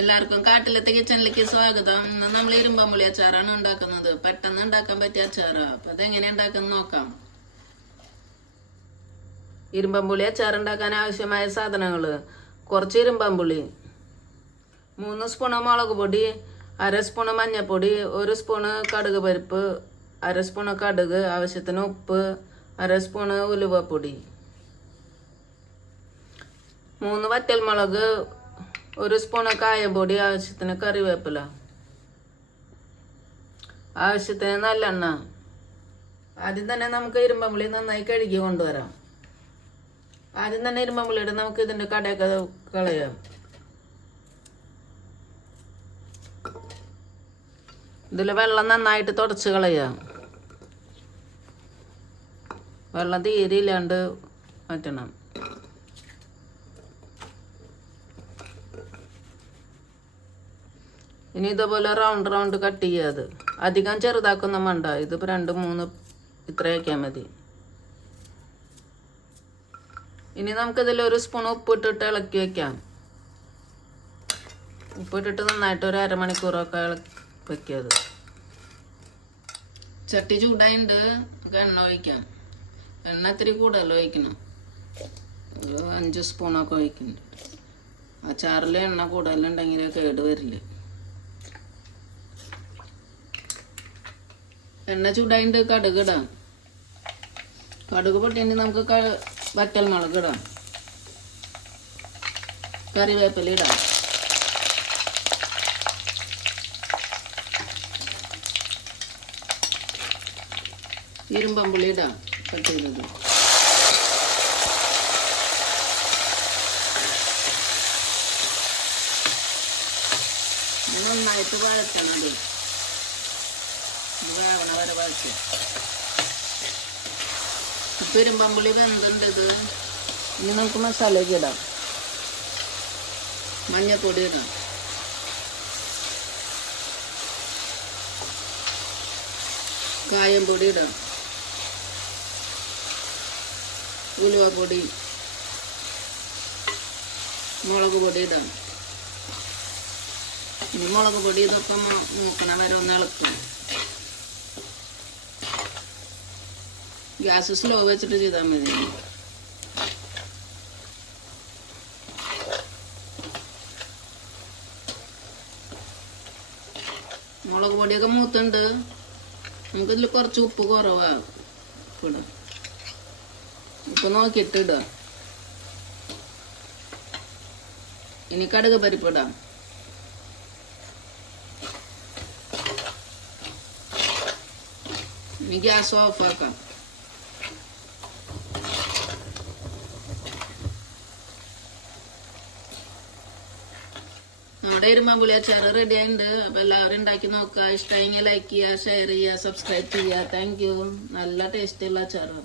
എല്ലാവർക്കും കാട്ടിലത്തെ കിച്ചണിലേക്ക് സ്വാഗതം. ഇന്ന് നമ്മൾ ഇരുമ്പമ്പുളി അച്ചാറാണ് ഉണ്ടാക്കുന്നത്. പെട്ടെന്ന് ഉണ്ടാക്കാൻ പറ്റിയ അച്ചാറാ. അപ്പൊ അതെങ്ങനെ ഉണ്ടാക്കുന്നത് നോക്കാം. ഇരുമ്പമ്പുളി അച്ചാർ ഉണ്ടാക്കാൻ ആവശ്യമായ സാധനങ്ങൾ കുറച്ച് ഇരുമ്പമ്പുളി. മൂന്ന് സ്പൂണ് മുളക് പൊടി അര സ്പൂണ് മഞ്ഞപ്പൊടി ഒരു സ്പൂണ് കടുക് പരിപ്പ് അര സ്പൂണ് കടുക് ആവശ്യത്തിന് ഉപ്പ് അര സ്പൂണ് ഉലുവപ്പൊടി. മൂന്ന് വറ്റൽമുളക് ഒരു സ്പൂണ് കായപൊടി ആവശ്യത്തിന് കറിവേപ്പില. ആവശ്യത്തിന് നല്ലെണ്ണ. ആദ്യം തന്നെ നമുക്ക് ഇരുമ്പമ്പുളി നന്നായി കഴുകി കൊണ്ടുവരാം. ആദ്യം തന്നെ ഇരുമ്പമ്പുളിയുടെ നമുക്ക് ഇതിന്റെ കടയൊക്കെ കളയാം. ഇതിൽ വെള്ളം നന്നായിട്ട് തുടച്ച് കളയാം. വെള്ളം തീരെ ഇല്ലാണ്ട് മാറ്റണം ഇനി ഇതുപോലെ റൗണ്ട് റൗണ്ട് കട്ട് ചെയ്യുക അത്. അധികം ചെറുതാക്കൊന്നും വേണ്ട ഇതിപ്പോൾ രണ്ട് മൂന്ന് ഇത്രയൊക്കെയാൽ മതി. ഇനി നമുക്കിതിൽ ഒരു സ്പൂൺ ഉപ്പിട്ടിട്ട് ഇളക്കി വെക്കാം. ഉപ്പിട്ടിട്ട് നന്നായിട്ട് ഒരു അരമണിക്കൂറൊക്കെ ഇളക്കി വെക്കിയത് ചട്ടി ചൂടായിട്ട് നമുക്ക് എണ്ണ ഒഴിക്കാം. എണ്ണ ഇത്തിരി കൂടുതൽ ഒഴിക്കണം. ഒരു അഞ്ച് സ്പൂണൊക്കെ ഒഴിക്കുന്നുണ്ട്. ആ ചാറിൽ എണ്ണ കൂടുതലുണ്ടെങ്കിൽ കേട് വരില്ല. എണ്ണ ചൂടായിട്ട് കടുക് ഇടാം. കടുക് പൊട്ടിയിട്ട് നമുക്ക് വറ്റൽ മുളക് ഇടാം. കറിവേപ്പില ഇടാം. ഇരുമ്പമ്പുളി ഇടാം കട്ട് നന്നായിട്ട് വഴറ്റണം അത്. ഇത് വേവണ വരെ ഇപ്പൊ ഇരുമ്പമ്പുളി വെന്തുണ്ട് ഇത് ഇനി നമുക്ക് മസാലയൊക്കെ ഇടാം. മഞ്ഞപ്പൊടി ഇടാം. കായം പൊടി ഇടാം. ഉലുവപ്പൊടി. മുളക് പൊടി ഇടാം. ഇനി മുളക് പൊടി ഇതൊക്കെ മൂക്കണ വരെ ഒന്ന് ഇളക്കും. ഗ്യാസ് സ്ലോ വെച്ചിട്ട് ചെയ്താൽ മതി മുളക് പൊടിയൊക്കെ മൂത്തുണ്ട്. നമുക്കിതിൽ കുറച്ച് ഉപ്പ് കുറവാ. ഇടാം. ഉപ്പ് നോക്കിയിട്ട് ഇനി കടുക് പരിപ്പിടാം ഇനി ഗ്യാസ് ഓഫ് നമ്മുടെ എരുമാമ്പുളി അച്ചാർ റെഡി ആയിട്ടുണ്ട് അപ്പൊ എല്ലാവരും ഉണ്ടാക്കി നോക്കുക. ഇഷ്ടമെങ്കിൽ ലൈക്ക് ചെയ്യുക ഷെയർ ചെയ്യുക സബ്സ്ക്രൈബ് ചെയ്യുക. താങ്ക് യു നല്ല ടേസ്റ്റുള്ള അച്ചാറാണ്.